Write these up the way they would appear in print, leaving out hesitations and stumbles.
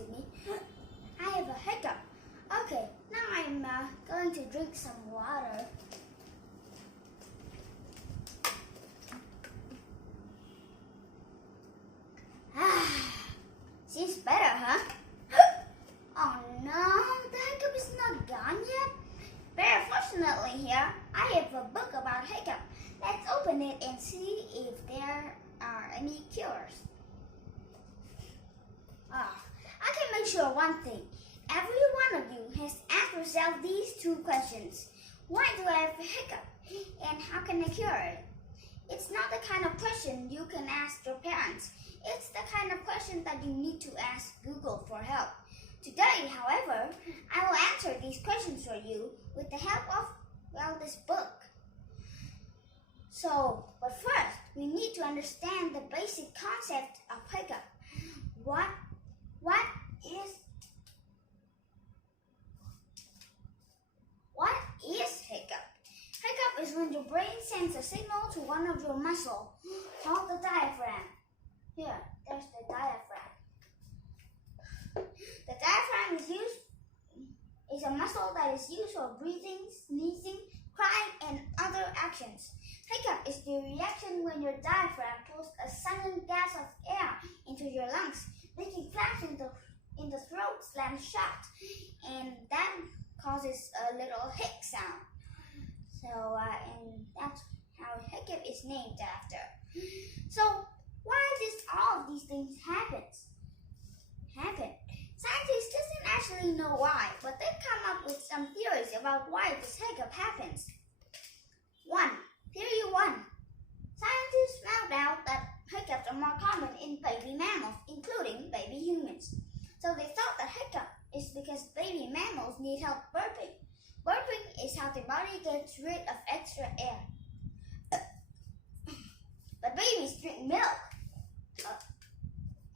to me. I have a hiccup. Okay, now I'm going to drink some water. Seems better, huh? Oh no, the hiccup is not gone yet. Very fortunately here, I have a book about hiccup. Let's open it and see if there are any cures. I can make sure one thing. Every one of you has asked yourself these two questions. Why do I have a hiccup? And how can I cure it? It's not the kind of question you can ask your parents. It's the kind of question that you need to ask Google for help. Today, however, I will answer these questions for you with the help of, this book. But first, we need to understand the basic concept of hiccup. What is hiccup? Hiccup is when your brain sends a signal to one of your muscles, called the diaphragm. Here, there's the diaphragm. The diaphragm is a muscle that is used for breathing, sneezing, crying, and other actions. Hiccup is the reaction when your diaphragm pulls a sudden gas of air into your lungs, making flaps in the throat slam shut, and that causes a little hic sound. And that's how hiccup is named after. So, why does all of these things happen? Scientists doesn't actually know why, but they've come up with some theories about why this hiccup happens. Theory 1. Scientists found out that hiccups are more common in baby mammals, including baby humans. So they thought that hiccup is because baby mammals need help burping. Burping is how the body gets rid of extra air. But babies drink milk.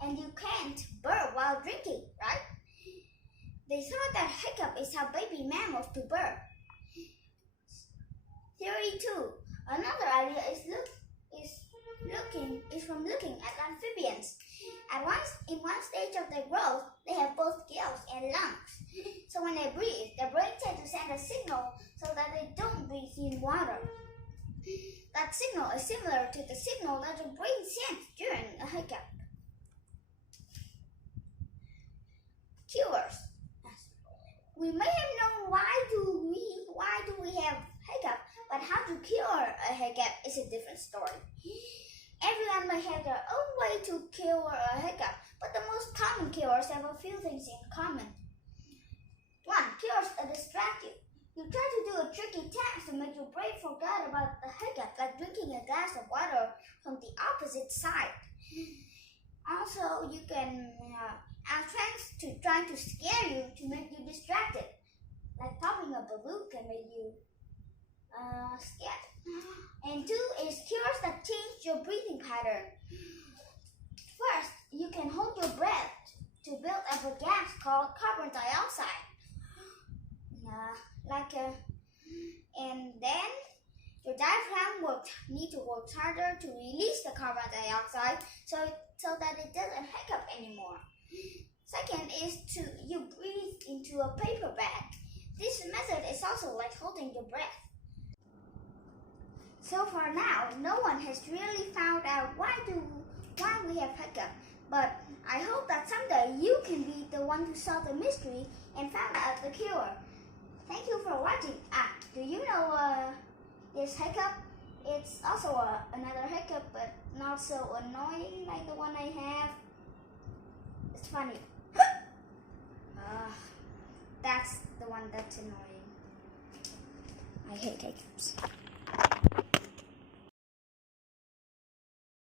And you can't burp while drinking, right? They thought that hiccup is how baby mammals do burp. Theory 2. Another idea is from looking at amphibians. In one stage of their growth, they have both gills and lungs. So when they breathe, their brain tends to send a signal so that they don't breathe in water. That signal is similar to the signal that your brain sends during a hiccup. Cures. We may have known why do we have hiccup, but how to cure a hiccup is a different story. Everyone may have their own way to cure a hiccup, but the most common cures have a few things in common. 1. Cures that distract you. You try to do a tricky task to make your brain forget about the hiccup, like drinking a glass of water from the opposite side. Also, you can add tricks to try to scare you to make you distracted. Like popping a balloon can make you scared. And 2 is cures that change your breathing pattern. First, you can hold your breath to build up a gas called carbon dioxide. And then your diaphragm need to work harder to release the carbon dioxide so that it doesn't hiccup anymore. Second is you breathe into a paper bag. This method is also like holding your breath. So far now, no one has really found out why we have hiccup, but I hope that someday you can be the one to solve the mystery and find out the cure. Thank you for watching. Do you know this hiccup? It's also another hiccup, but not so annoying like the one I have. It's funny. That's the one that's annoying. I hate hiccups.